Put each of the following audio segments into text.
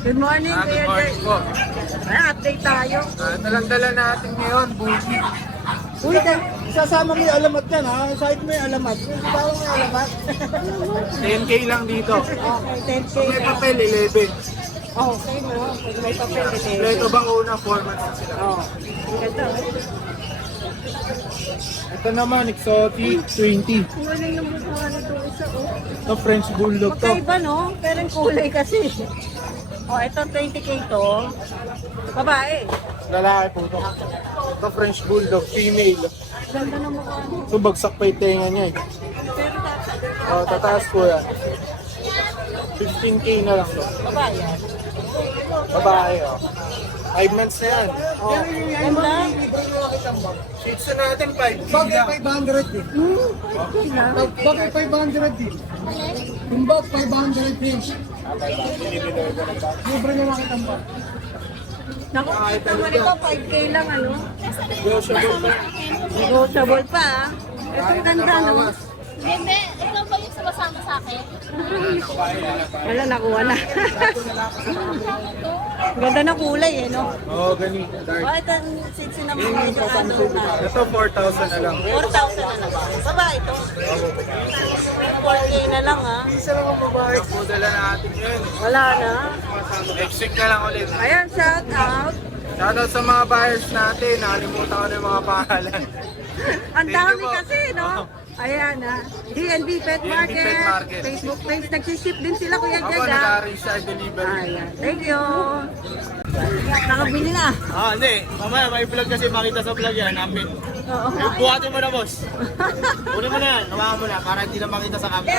Good morning, Ah, Kuya good morning po. Ay, update tayo. Ah, dalang-dala natin ngayon, Buki. Uy, ka- sasama mo yung alamat yan ha. Side mo yung alamat. Yung bawang mo yung alamat. 10k lang dito. Okay, 10K. Kung may papel, 11. Oh, okay mo. Pag may papel, ito. Kompleto bang una, 4 months na sila. Oh, ang ganda. Ito naman, exotic 20. Wala yung mukha nito isa, oh. Ito French Bulldog to. Magkaiba, no? Pero yung kulay kasi. Oh, ito 20K to. Babae. Lalaki po to. Ito French Bulldog, female. Ganda ng mukha mo. So bagsak pa yung tenga niya eh. Pero tata. Oh, tataas po yan. 15k na lang to. Babae yan. Babae oh. 5 months na yan. Oh, ganda. Shades na natin, 5. Bagay 500 eh. Okay na. Bagay 500 eh. Yung bag 500 din. Libre na makita mo. Naku, ito naman ito, 5K lang, ano? Negotiable pa. Negotiable pa, ah. Ito ganda, no? Hindi, ikaw ba sa akin? Wala, nakuha na. ganda ng kulay, eh, no? Oo, oh, ganito. Dark. Oh, ito, since naman medyo ano na. Ito, 4,000 na lang. 4,000 na lang. Babae ito. 4K na lang, ah. Isa lang ang babae. Ito, dala natin ngayon. Wala na. Next week na lang ulit. Ayan, shout out. Shoutout sa mga buyers natin. Nakalimutan ko na yung mga pangalan. Ang dami kasi, no? Ayan, ah. DNB Pet Market. Pet Market. Facebook page. Nagsiship din sila, Kuya Ako, Jag, ah. nag-resell delivery. Ayan. Thank you. Nakabili na. Ah, hindi. Mamaya may vlog kasi makita sa vlog yan namin. Oo. Eh, buhatin mo na, boss. Kunin mo na yan. Hawakan mo na para hindi na makita sa camera.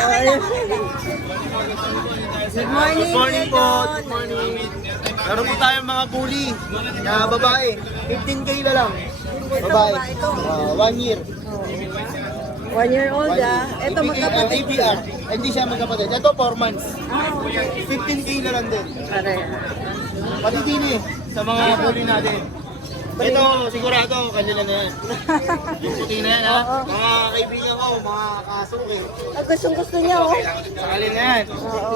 Good morning, Good morning po. Good morning. Meron po tayong mga bully na babae. 15k na lang. Ito, babae ito. Ah, one year. One year old, ah. Ito, magkapatid. APR. Hindi siya magkapatid. Ito 4 months. Ah, okay. 15k na lang din. Pare. Pati din eh. Sa mga bully natin. Ito, sigurado, kanila na yan. Yung puti na yan, ha? Oo. Mga kaibigan ko, mga kasuki. Ang gustong gusto niya, oh. Sakali na yan.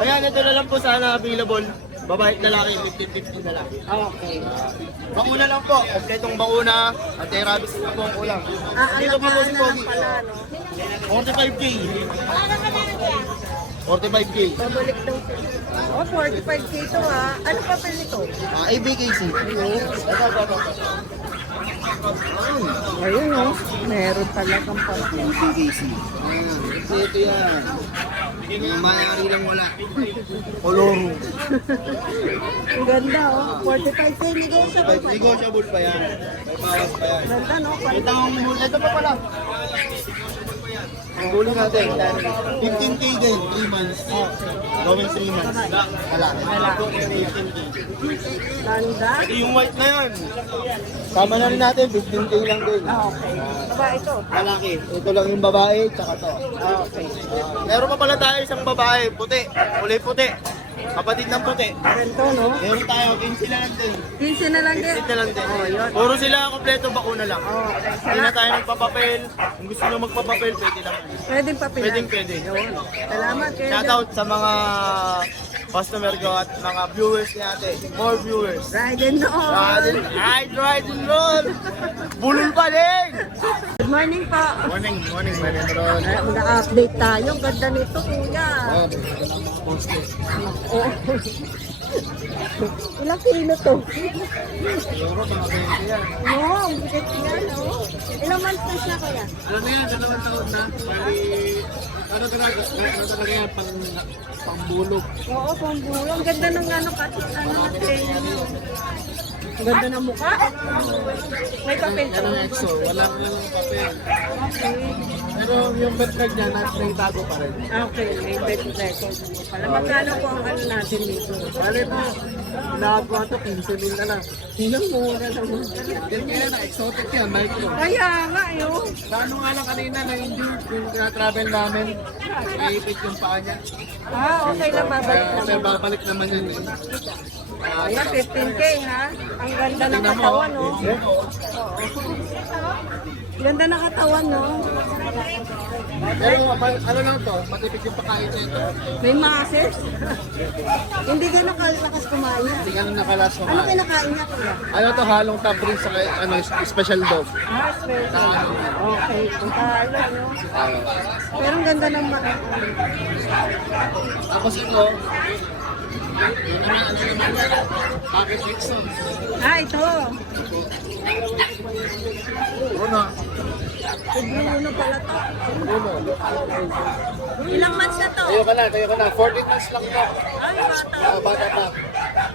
Ayan, ito na lang po sana available. Babae at lalaki, 50-50 na lang. Okay. Bakuna lang po. Kompletong bakuna. At eh, rabies na po ang kulang. Ah, ang Dito po po si Pogi. lang pala, no? 45k. 45k. Babalik daw siya. Oh, 45k to, ha. Ano pa pala nito? Ah, ABKC. Ito, ito, ito. Ayun, oh. Meron talagang pala. ABKC. Ayan, ito yan. Yung mayari lang wala. Koloro. Ang ganda, oh. 45k negotiable pa. Negotiable pa yan. May bawas pa yan. Ganda, no? Ito ito pa pala. Ang huli natin, 15k din, 3 months. Going 3 months. 15k. Ganda. Ito yung white na yan. Tama na rin natin, 15k lang din. Ah, okay. Aba, ito. Malaki. Ito lang yung babae, tsaka to. Ah, okay. Meron pa pala tayo isang babae, puti. Kulay puti. Kapatid ng puti. Ganito, no? Meron tayo, 15 lang din. 15 na lang din. 15 na lang din. Oh, yun. Puro sila kompleto bakuna lang. Oh, Hindi na tayo nagpapapel. Kung gusto nyo magpapapel, pwede naman. Pwedeng papilan. Pwedeng pwede. Yun. Salamat. Shoutout sa mga customer ko at mga viewers natin. More viewers. Ride and roll. Ride, ride, ride and roll! Bulol pa din! Good morning po. Morning, morning, my Ron. Ay, Mag-update tayo. Ganda nito, kuya. Oo. Ilang kilo to? Oo, ang bigat yan. Oh. Ilang months na siya, kuya? Alam mo yan, dalawang taon na. Bali, ano talaga, ano talaga yan, pang, pangbulog. Oo, pambulo. Ang ganda ng ano, kasi ano, train niyo. Ang ganda ng mukha. May papel to. Yan ang EXO, walang papel. Pero yung bed tag niya, nat may tago pa rin. Okay, may bet record. Pala, magkano po ang ano natin dito? Bali po, nakakuha to, 15 mil na lang. Ilang mura naman. Yan yan na, exotic yan, micro. Kaya nga, yun. Paano nga lang kanina na-injured yung travel namin, iipit yung paa niya. Ah, okay lang, babalik Kaya kasi naman. babalik naman yun eh. Ayan, 15K ha. Ang ganda ng katawan, no? oh. Oo. Ganda ng katawan, no? Pero ano lang to, matipid yung pakain na ito. May masses. Hindi ka nakalakas kumain. Hindi ka na nakalas Ano kumain. kinakain niya, kuya? Ano to, halong top rin sa ano, special dog. Ah, special. Okay, talo, no? Pero ang ganda ng mata. tapos ito. Ah, ito. Bruno. Bruno pala to. Bruno. Ilang months na to? Tayo ka na, tayo ka na. 14 months lang to. Ay, bata. Oh, bata pa.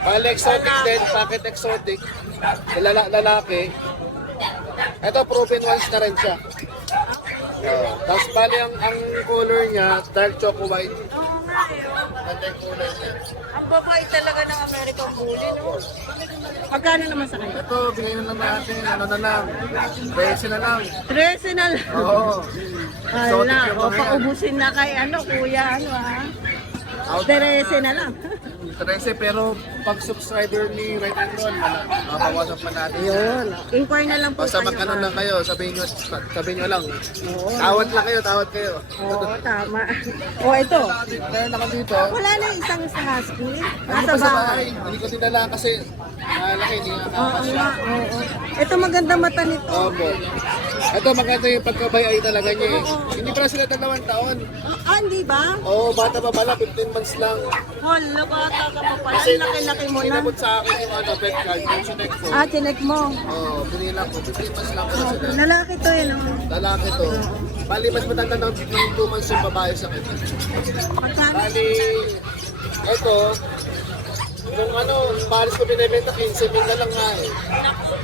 Bale, exotic din, packet exotic. Lala lalaki. Ito, proven once na rin siya. Oh, tapos bali ang, ang color niya, dark choco white. Oh. Ang babae talaga ng American Bully, no? Magkano naman sa kanya? Ito, bigay na lang natin, ano na lang, 13 na lang. 13 na lang. Oo. Yung o paubusin na kay ano, kuya, ano ha? Out 13 na lang. 13, pero pag subscriber ni Right and Roll, wala. Mabawasan pa natin. Yun. Inquire na lang po Basta kayo. magkano lang kayo, sabihin nyo, sabihin nyo lang. Oo. Tawad lang kayo, tawad kayo. Oo, tama. O, ito. Meron ako dito. Wala na isang sa husky. Nasa pa sa bahay. bahay? Hindi ko dinala kasi malaki, hindi nga Oo nakakasya. nga, oo. Ito maganda mata nito. Opo. Ito maganda yung pagkabay ay talaga niya eh. Hindi pala sila dalawang taon. Ah, hindi ba? Oo, bata pa pala, 15 months lang. Hala, bata ka pa pala. Kasi Ang laki-laki mo na. inabot sa akin yung ano, pet card, yung sinek ko. Ah, chinek mo. Oo, binila ko. 15 months lang pala sila. Lalaki to eh, no? Lalaki to. Bali, mas matanda ng, ng 2 months yung babae sa akin. Magkano? Bali, ito, kung ano, pares ko binibenta, 15 mil na lang nga eh.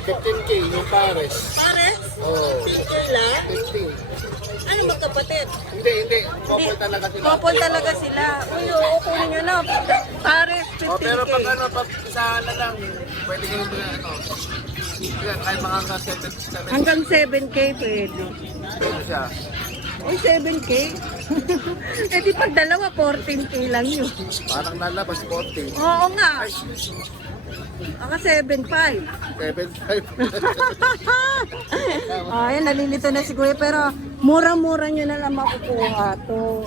15k yung pares. Pares? Oo, Lang? 15. Ano magkapatid? Hindi, hindi. Couple talaga sila. Couple talaga sila. Uy, oo, kunin nyo na. Pares, 15K. Oh, pero pag ano, pag isa na lang, pwede kayo din ano. Yan, kahit mga hanggang 7, 7, Hanggang 7K pwede. pwede siya. Uy, 7K? eh di pag dalawa, 14K lang yun. Parang lalabas 40. Oo nga. Ay, Aka 7.5. 7, 5. Ay, nalilito na si Kuya pero mura-mura nyo na lang makukuha to.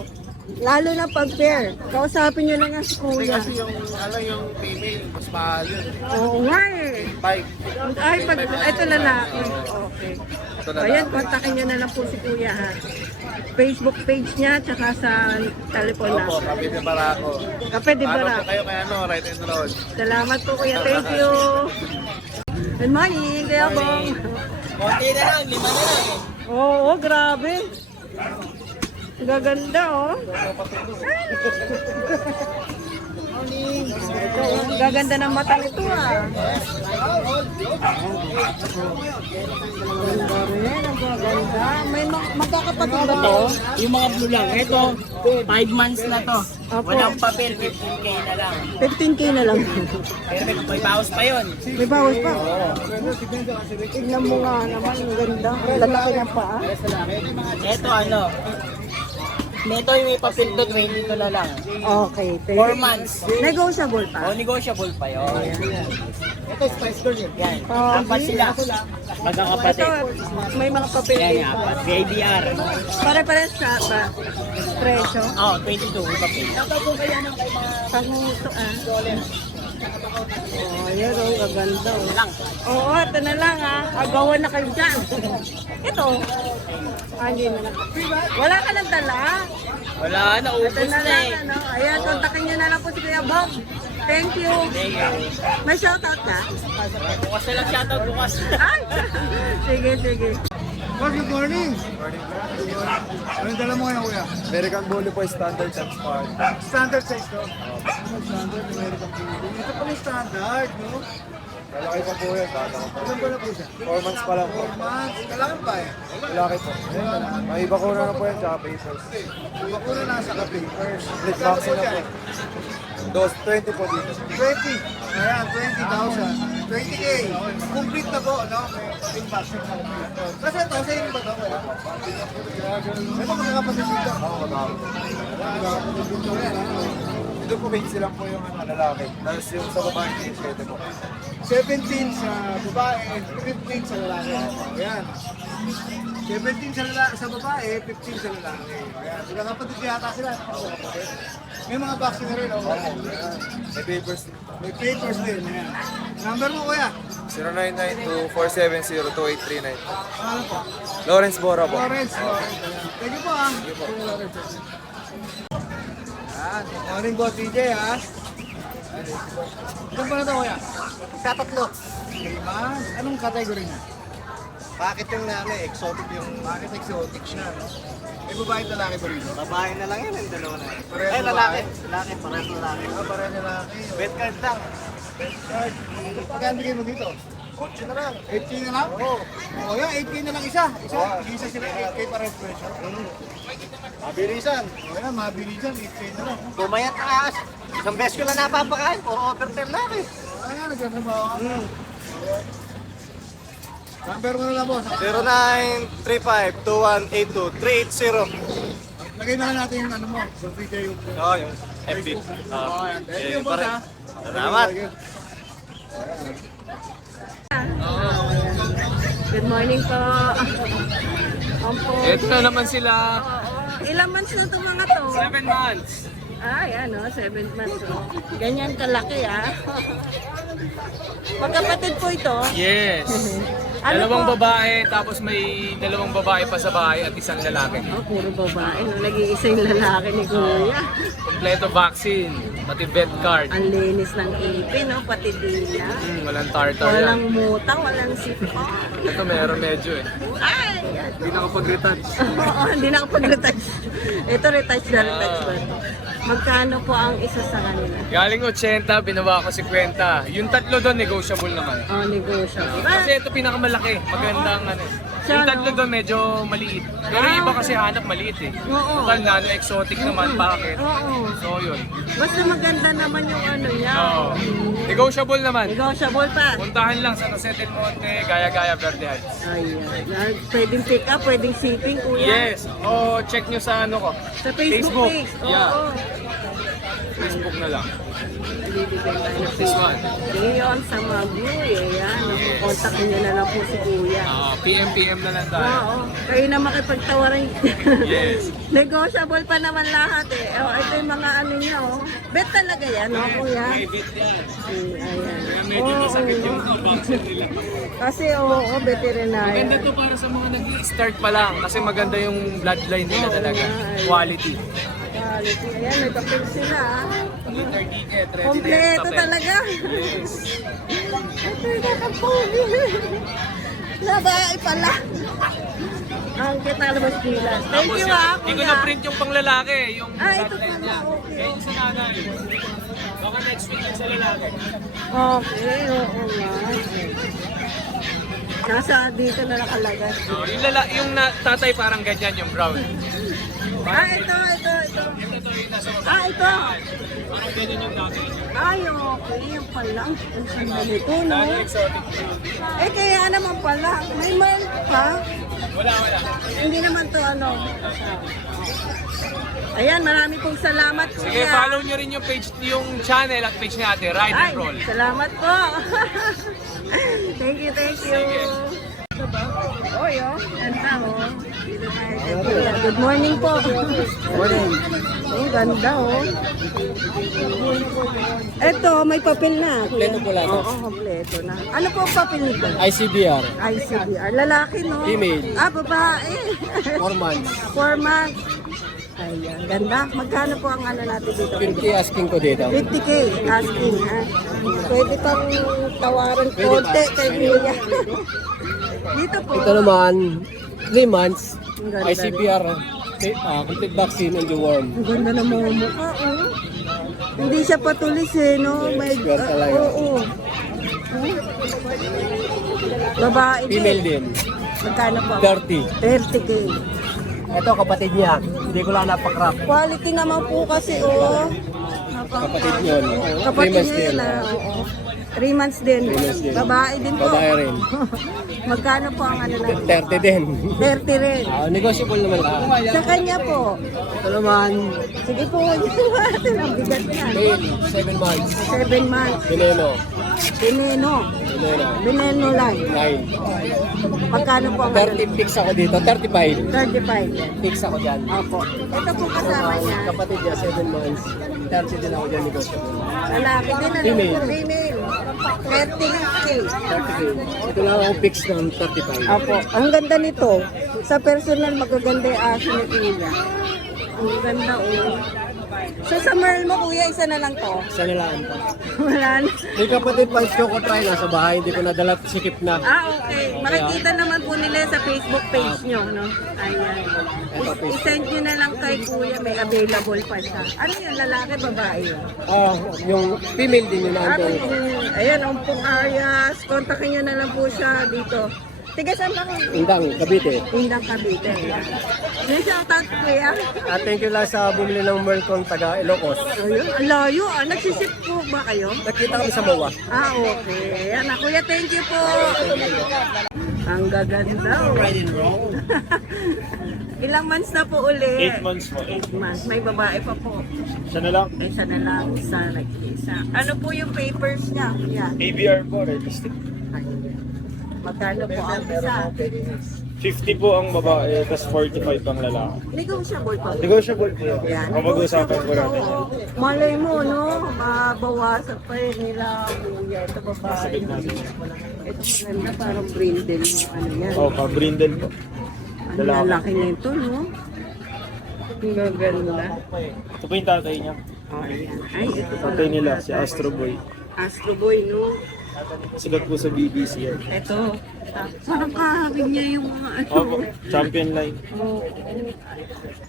Lalo na pag pair. Kausapin nyo lang yan si Kuya. kasi yung, ano, yung female, mas mahal yun. Oo nga eh. 5. Ay, pag ito lalaki. Okay. Ito na Ayan, kontakin nyo na lang po si Kuya ha. Facebook page niya, tsaka sa telephone Opo, na. kami ni Barako. Kape di Ano bara. kayo kaya ano, right and roll. Salamat po Kuya. Thank you. Good morning, Kuya Bong. Konti na lang, lima na lang. Oo, grabe. Gaganda, oh. Gaganda ng mata nito, ah. Ganda rin, ang gaganda. May ma- magkakapatid ba to? Yung mga blue lang. Ito, 5 months na to. Opo. Walang papel, 15k na lang. 15k na lang. Pero may, may bawas pa yun. May bawas pa. Tignan mo nga naman, ang ganda. Ang lalaki ng paa. Ito ano, Neto yung may papel to, 22 na lang. Okay, 4 thank months. Negotiable pa. O, negotiable pa yun. Ito, Spice Girl yun. Yan. Ah, Apat sila. Magkakapatid. Ito, may mga papel Yan, din apat. pa. BIDR. Pare-pares sa ba? Presyo. Oo, 22 may papel. Panguso ah. Oh, ayan oh, gaganda oh. Lang. Oo, ito na lang ah. Agawan na kayo dyan. ito. Ah, hindi na lang. Wala ka ng dala. Wala, naubos na na eh. ano. Ayan, kontakin nyo na lang po si Kuya Bob. Thank you. Thank you. May shoutout ka? Bukas na lang shoutout bukas. Ay! sige, sige. Boss, good morning. Anong dala mo ngayon, kuya? American Bully po standard chance part. Standard size to? Standard American Bully. Ito pala yung standard, no? Lalaki pa po yan, bata ko po. Ilan ba na po siya? 4 months pa lang po. Four months. Kailangan pa eh. Lalaki po. May iba ko na na po yan, tsaka papers. Bakuna nasa ka-papers. Split vaccine na po. Dos, 20 po dito. 20. Ayan, 20,000. 20K. Complete na po, no? May may vaccine na. Kasi ito, sa inyo ba ito? Ito magkakapatid dito. Ako magkakaroon. Magkakapatid dito. Ito po, 20 lang po yung ano, lalaki. Tapos yung sa babae, 17 po. 17 sa babae, 15 sa lalaki. Ayan. 17 sa, lalaki, sa babae, 15 sa lalaki. Ayan, magkakapatid yata sila. May mga vaccine na rin, oh. May papers. May papers din. Ayan. Number mo, kuya. 0992-470-2839. Ano po? Lawrence Bora po. Lawrence. Lawrence. Ayan. Thank you po, ah. Ayan. Good morning po, TJ, ha. Ilan ba na kuya? Katatlo. Three months. Anong category niya? Bakit yung ano, exotic yung Bakit exotic siya, no? May babae at lalaki ba rito? babae na lang yan, yung dalawa na yan. Parehas Ay, babae? lalaki. Lalaki, parehas lalaki. Ah, pareho lalaki. Wet card lang. Card. Magkano bigay mo dito? 8 na lang. 8K na lang? Oo. Oh, yan, 8K na lang isa. Isa, isa sila 8K parehas presyo. Mabilisan. O yan, mabilisan, 8K na lang. Bumayat na kaas. Isang beses ko lang napapakain. Puro overtime lang eh. Ah, nagkatrabaho ka. Number mo na lang, boss. 0935-2182-380. Lagay na lang natin yung ano mo. Yung video yung... Oo, yung FB. Oh, yan. Thank you, boss, ha. Salamat. Good morning po. Opo. Ito na naman sila. Oo. Ilang months na itong mga to? 7 months. Ah, yan o, 7 months o. Ganyan kalaki ah. Magkapatid po ito. Yes. Ano dalawang po? babae, tapos may dalawang babae pa sa bahay at isang lalaki. Oh, puro babae. No? Nag-iisa yung lalaki ni Kuya. Kompleto vaccine, pati vet card. Ang linis ng ipin, no? pati dila. Hmm, walang tartar yan. Walang muta, walang sipon. Ito meron medyo eh. Ay! yan. Hindi nakapag-retouch. Oo, hindi na ako pag-retouch. Ito, retouch na retouch ba? Magkano po ang isa sa kanila? Galing 80, binawa ko 50. Yung tatlo doon, negotiable naman. Oh, negotiable. Kasi ito pinakamalaki, magandang ano. Siya, Yung tatlo doon medyo maliit. Pero yung iba kasi hanap maliit eh. Oo. Total na ano, exotic naman, bakit? Oo. So yun. Basta maganda naman yung ano niya. Oo. Negotiable naman. Negotiable pa. Puntahan lang sa Jose del Monte, Gaya-Gaya Verde Heights. Ayan. Yan. Pwedeng pick up, pwedeng shipping, kuya. Yes. O check nyo sa ano ko. Sa Facebook, page. Oo. Yeah. Facebook na lang. Bibigyan tayo ng This one. Ngayon sa mga buhay, ayan. Kontakin nyo na lang po si kuya. Ah, PM PM na lang tayo. Oo. Kayo na makipagtawaran. Yes. Negotiable pa naman lahat eh. Oh, ito yung mga ano niya oh. Bet talaga yan, no, kuya? May bit yan. Mm, ayan. Kaya medyo Oo, masakit oo. yung vaccine nila. Kasi oo, oh, veterinary. Maganda to para sa mga nag-start pa lang kasi maganda yung bloodline nila talaga. Quality. Quality. Ayan, may papel sila ah. Liter ticket, ready Kompleto talaga. Yes. Ito yung nakapogi. Labae pala. Ang kita labas pilas. Thank Tapos you ah, hindi ko kuya. na-print yung panglalaki, yung Ah, ito bloodline pala, niya. okay. Kaya yung sa nanay. Baka next week yung sa lalaki. Okay, oo nga. Nasa dito na nakalagay. Oh, yung, lala, yung na, tatay parang ganyan, yung brown. Ah, ito, Ah, ito. Parang ganyan yung tatay. Ay, okay. Yung pala. Ang sanda nito, no? Eh, kaya naman pala. May month pa. Wala, wala. Hindi naman to ano. Ayan, marami pong salamat kuya. Sige, follow nyo rin yung page, yung channel at page ni ate, Ride Ay, and Roll. salamat po. thank you, thank you. Oy, oh. Good morning po. Morning. Ay, ganda, oh. Eto, may papel na. Kompleto po lahat. Oo, kompleto na. Ano po ang papel nito? ICBR. ICBR. Lalaki, no? Female. Ah, babae. 4 months. Four months. Ayan, ganda. Magkano po ang ano natin dito? 50 asking ko dito. 50k asking, ha? Pwede pang tawaran konti kay Kuya. dito po. Ito naman, 3 months. Ganda ICBR. ah, complete vaccine on the worm. Ang ganda ng mga mukha, oh. Hindi siya patulis eh, no? May, Square talaga. Oo, oo. Oh. Babae din. Female din. Magkano po? 30. 30k. Ito kapatid niya. Hindi ko lang napakrap. Quality naman po kasi, oh. Kapatid yun. Kapatid niya yun, ah. Oo. 3 months din. months din. Babae din po. Babae rin. Magkano po ang ano lang? 30 din. 30 rin. Ah, negotiable naman lang. Sa kanya po. Ito naman, Sige po, natin ang bigat male, 7 months. 7 months. Pineno. Bineno. Pineno. Bineno lang. 9. Magkano po ang ano? 30 fix ako dito. 35. 35. Fix ako dyan. Opo. Ito po kasama niya. Kapatid niya, 7 months. 30 din ako dyan negotiable. Lalaki din. Ano Female. Female. 30k. 30k. Ito lang ako fix ng 35. Opo. Ang ganda nito. Sa personal, magaganda yung aso ni. Ang ganda, oh. So sa Merl mo, Kuya, isa na lang to. Isa na lang ito. Wala na. May kapatid pa yung Choco Try nasa bahay. Hindi ko nadala. Sikip na. Ah, okay. Makikita naman po nila sa Facebook page nyo, no? Ayan. I- I-send nyo na lang kay Kuya, may available pa siya. Ano yun, lalaki, babae yun? Ah, yung female din yun Ah, nandun. yung- ayan, Ompong Arias. Kontakin nyo na lang po siya dito. Tiga saan ba kayo? Indang, Cavite. Indang Cavite. Ayan. May shoutout, Kuya. At thank you lang sa bumili ng Mercon taga Ilocos. Ayun, ang layo. Ah, nagsisip po ba kayo? Nakita kami sa MOA. Ah, okay. Ayan na, Kuya, thank you po. Ang gaganda. oh. Ilang months na po uli? 8 months po. 8 months. May babae pa po. Siya na lang. Isa na lang, isa nag-isa. Ano po yung papers niya? Yan. ABR po, registered. Magkano po ang isa? 50 po ang babae, tapos 45 ang lalaki. Negotiable po. Negotiable po yan. Yan. Ang mag-uusapan ko natin. Malay mo, no? Mabawasan pa rin nila. Kuya, ito babae. Sabit natin. Ito maganda, parang brindle. Ano yan? Oh, pa-brindle po. Ang lalaki. lalaki nito, no? Ang gaganda. Ito po yung tatay niya. Oh, ayan. Ay, ito pala. Tatay nila, si Astro Boy. Astro Boy, no? Sigat po sa BBC yan. Ito. Parang kahabig niya yung mga ano. Opo, champion line. Oo.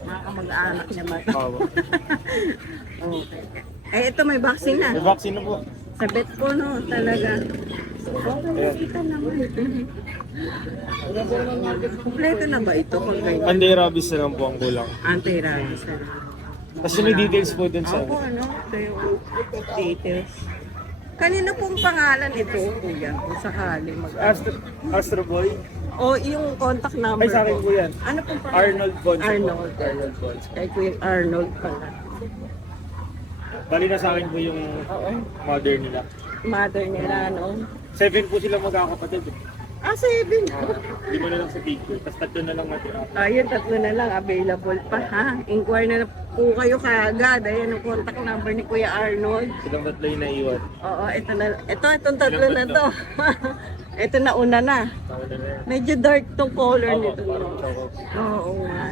Mga kamag-anak niya ba? Opo. Eh, ito may vaccine na. May vaccine na po. Sa bet po, no? Talaga. Okay, naman. Kompleto na ba ito kung ganyan? Anti-rabies na lang po ang kulang. Anti-rabies na lang. Tapos may details po dun sa... Ako, ano? Ito yung details. Kanino pong pangalan ito, kuya? Kung sakali mag... Astro, Astro Boy? O yung contact number Ay, sa akin po yan. Ano pong pangalan? Arnold Bonzo. po. Arnold. Arnold Bonzo. Kay Kuya Arnold pala. Bali na sa akin po yung mother nila. Mother nila, no? Seven po sila magkakapatid. eh. Ah, seven. Lima na lang sa picture, tapos tatlo na lang natira. Ayun, tatlo na lang available pa, ha? Inquire na po kayo kaagad. Ayan ang contact number ni Kuya Arnold. Silang tatlo yung naiwan. Oo, ito na. Ito, itong tatlo na to. ito na una na. Medyo dark tong color Opo, nito. parang. Oo nga.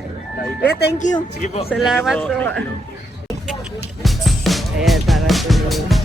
Eh, thank you. Sige po. Salamat Sige po. po. Ayan, para to